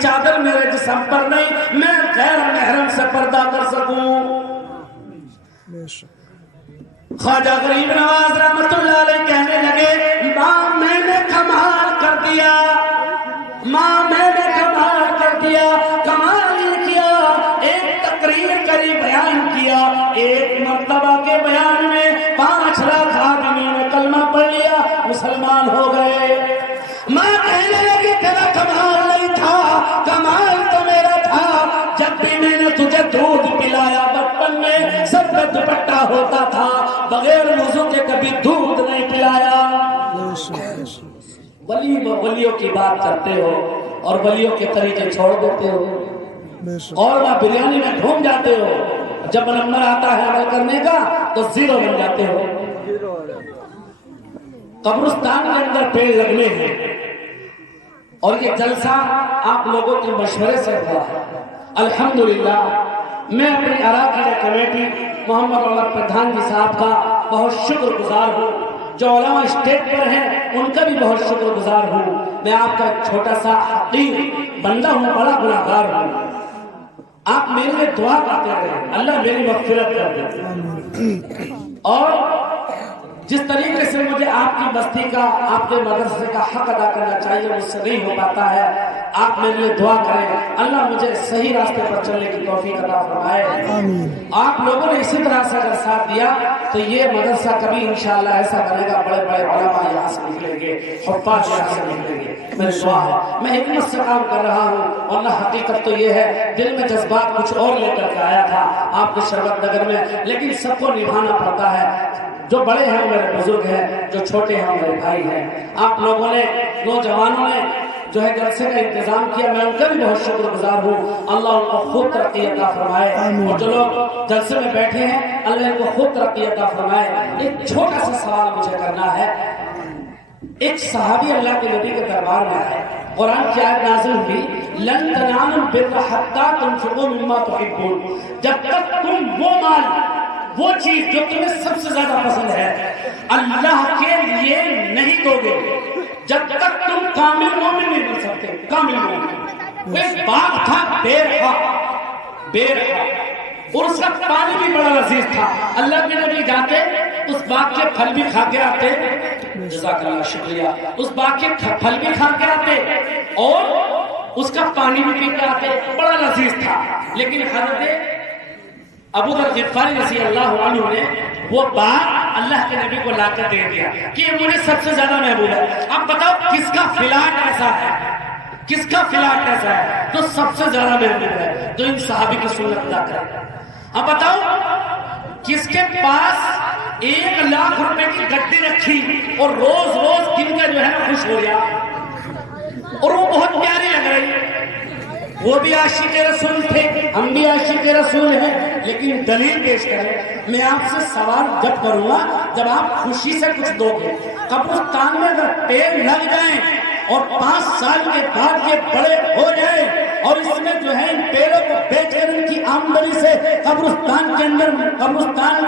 چادر میرے جسم پر نہیں، میں غیر محرم سے پردہ کر سکوں۔ خواجہ غریب نواز رحمت اللہ علیہ کہنے لگے ماں میں نے کمال کر دیا، ماں میں نے کمال کر دیا۔ کمال یہ کیا، ایک تقریر کری، بیان کیا، ایک مرتبہ کے بیان میں 5 لاکھ آدمی نے کلمہ پڑھ لیا، مسلمان ہو گئے۔ ماں کہنے لگی تیرا کمال نہیں تھا، کمال تو میرا تھا جب بھی میں نے تجھے دودھ پلایا، بچپن میں سب کا دوپٹہ ہوتا تھا، بغیر وضو کے کبھی دودھ نہیں پلایا۔ ولیوں کی بات کرتے ہو اور ولیوں کے طریقے چھوڑ دیتے ہو، اور وہاں بریانی میں ڈھونڈ جاتے ہو، جب نمبر آتا ہے عمل کرنے کا تو 0 بن جاتے ہو۔ قبرستان کے اندر پیڑ لگنے ہیں اور یہ جلسہ آپ لوگوں کے مشورے سے ہوا ہے۔ الحمدللہ میں اپنی اراکین کمیٹی محمد عمر پردھان جی صاحب کا بہت شکر گزار ہوں، جو علماء اسٹیج پر ہیں ان کا بھی بہت شکر گزار ہوں۔ میں آپ کا ایک چھوٹا سا حقیر بندہ ہوں، بڑا گناہگار ہوں، آپ میرے لیے دعا کرتے رہیں، اللہ میری مغفرت کر دے۔ اور جس طریقے سے مجھے آپ کی بستی کا، آپ کے مدرسے کا حق ادا کرنا چاہیے، مجھ سے نہیں ہو پاتا ہے، آپ میرے لیے دعا کریں، اللہ مجھے صحیح راستے پر چلنے کی توفیق عطا فرمائے۔ آپ لوگوں نے اسی طرح سے اگر ساتھ دیا تو یہ مدرسہ کبھی انشاءاللہ ایسا بنے گا، بڑے بڑے علماء یہاں سے نکلیں گے، حفاظ یہاں سے نکلیں گے، میری دعا ہے۔ میں حکمت سے کام کر رہا ہوں، ورنہ حقیقت تو یہ ہے دل میں جذبات کچھ اور لے کر کے آیا تھا آپ کے شربت نگر میں، لیکن سب کو نبھانا پڑتا ہے۔ جو بڑے ہیں وہ میرے بزرگ ہیں، جو چھوٹے ہیں وہ میرے بھائی ہیں۔ آپ لوگوں نے، نوجوانوں نے جو ہے جلسے کا انتظام کیا، میں ان کا بھی بہت شکر گزار ہوں۔ اللہ ان کو خوب ترقی عطا فرمائے، اور جو لوگ جلسے میں بیٹھے ہیں اللہ ان کو خوب ترقی عطا فرمائے۔ ایک چھوٹا سا سوال مجھے کرنا ہے۔ ایک صحابی اللہ کے نبی کے دربار میں آئے، قرآن کی آیت نازل ہوئی، لن تنالوا البر حتی تنفقوا مما تحبون، جب تک تم وہ مال، وہ چیز جو تمہیں سب سے زیادہ پسند ہے اللہ کے لیے نہیں دو گے، جب تک تم کامل مومن نہیں بن سکتے۔ کامل مومن، ایک باغ تھا بیرحا، اور اس کا پانی بھی بڑا لذیذ تھا، اللہ کے نبی جاتے اس باغ کے پھل بھی کھا کے آتے، جزاک اللہ شکریہ، اس باغ کے پھل بھی کھا کے آتے اور اس کا پانی بھی پی کے آتے، بڑا لذیذ تھا۔ لیکن حضرت ابو ذر غفاری رضی اللہ عنہ نے وہ باغ اللہ کے نبی کو لا کر دے دیا کہ یہ مجھے سب سے زیادہ محبوب ہے۔ اب بتاؤ کس کا فلاٹ ایسا ہے، کس کا فلاٹ ایسا ہے تو سب سے زیادہ محبوب ہے، تو ان صحابی کی سنت ادا کرے۔ اب بتاؤ کس کے پاس 1 لاکھ روپے کی گڈی رکھی اور روز روز گن کا جو ہے نا خوش ہو گیا، اور وہ بہت پیاری لگ رہی، وہ بھی عاشق رسول تھے، ہم بھی عاشق رسول ہیں، لیکن دلیل پیش کریں۔ میں آپ سے سوال جب کروں گا جب آپ خوشی سے کچھ دو گے، قبرستان میں اگر پیڑ لگ جائیں اور 5 سال کے بعد یہ بڑے ہو جائیں اور اس میں جو ہے ان پیڑوں کو بیچ کر ان کی آمدنی سے قبرستان کے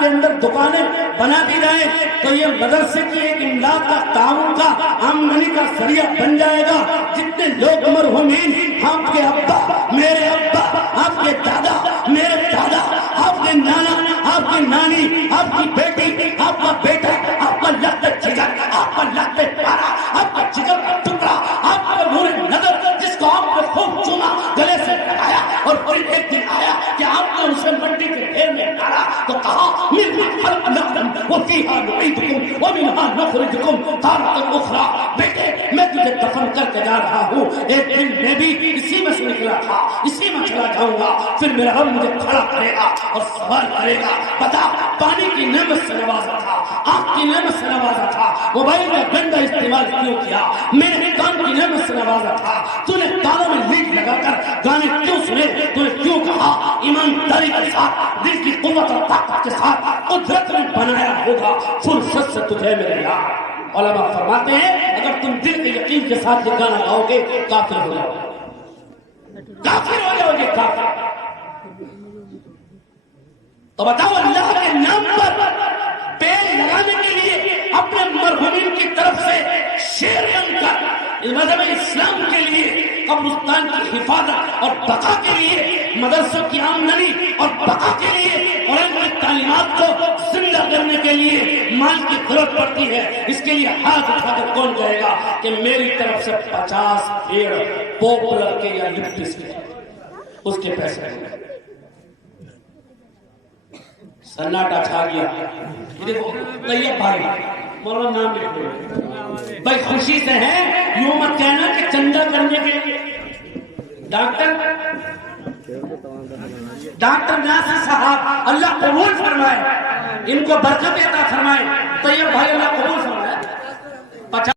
اندر دکانیں بنا دی جائیں تو یہ مدرسے کی ایک امداد کا، تعاون کا، آمدنی کا ذریعہ بن جائے گا۔ جتنے لوگ مرحومین، آپ کے ابا، میرے ابا، آپ کے دادا، میرے دادا، آپ کے نانا، آپ کی نانی، آپ کی بیٹی، آپ کا بیٹا، آپ کا لگتا جگر، آپ کا لگتا پارا، آپ کا جگر کا ٹکڑا، آپ کا نور نظر جس کو آپ نے خوب چوما، گلے سے لگایا، اور پھر ایک دن آیا کہ آپ نے اسے منڈی کے ڈھیر میں ڈالا تو کہا منها خلقناکم وفیہا نعیدکم ومنہا نخرجکم تارۃ اخری۔ بیٹے میں تجھے دفن کر کے جا رہا ہوں، ایک دن میں بھی اسی میں سے نکلا تھا، اسی میں چلا جاؤں گا، پھر میرا رب مجھے کھڑا کرے گا اور سوال کرے گا، بتا پانی کی نعمت سے نوازا تھا، آنکھ کی نعمت سے نوازا تھا، موبائل کا گندا استعمال کیوں کیا، میرے کان کی نعمت سے نوازا تھا، تو نے کانوں میں لیک لگا کر گانے کیوں سنے، تو نے کیوں کہا ایمانداری کے ساتھ، دل کی قوت اور طاقت کے ساتھ قدرت نے بنایا ہوگا فرصت سے تجھے میرے یار۔ علماء فرماتے ہیں اگر تم دل کے یقین کے ساتھ یہ گانا گاؤ گے کافر ہو جاؤ گے، کافر ہو جاؤ گے، کافر۔ تو بتاؤ اللہ کے نام پر پیڑ لگانے کے لیے اپنے مرحومین کی طرف سے شیر بن کر مذہب اسلام کے لیے قبرستان کی حفاظت اور بقا کے لیے، مدرسوں کی آمدنی اور بقا کے لیے، اور ان کی تعلیمات کو زندہ کرنے کے لیے مال کی ضرورت پڑتی ہے، اس کے لیے ہاتھ اٹھا کر کون کہے گا کہ میری طرف سے 50 پیڑ پاپولر کے یا لپٹس کے اس کے پیسے ہیں؟ سناٹا چھا گیا. یہ دیکھو طیب بھائی، مولانا نام لکھو بھائی، خوشی سے ہے، یوں مت کہنا کہ چندہ کرنے کے لیے. ڈاکٹر ناصر صاحب اللہ قبول فرمائے، ان کو برکت عطا فرمائے. طیب بھائی اللہ قبول فرمائے.